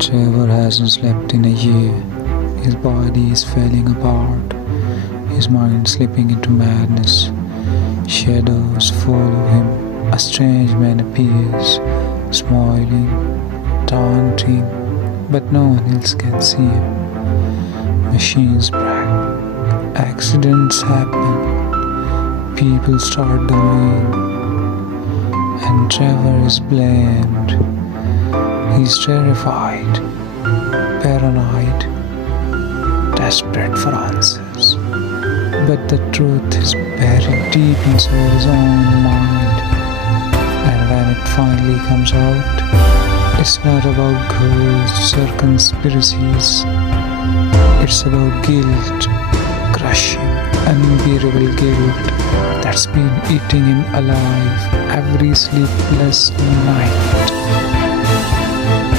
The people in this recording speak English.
Trevor hasn't slept in a year. His body is falling apart, his mind slipping into madness. Shadows follow him. A strange man appears, smiling, taunting, but no one else can see him. Machines break, accidents happen, people start dying, and Trevor is blamed. He's terrified, paranoid, desperate for answers. But the truth is buried deep inside his own mind. And when it finally comes out, it's not about ghosts or conspiracies. It's about guilt, crushing, unbearable guilt that's been eating him alive every sleepless night.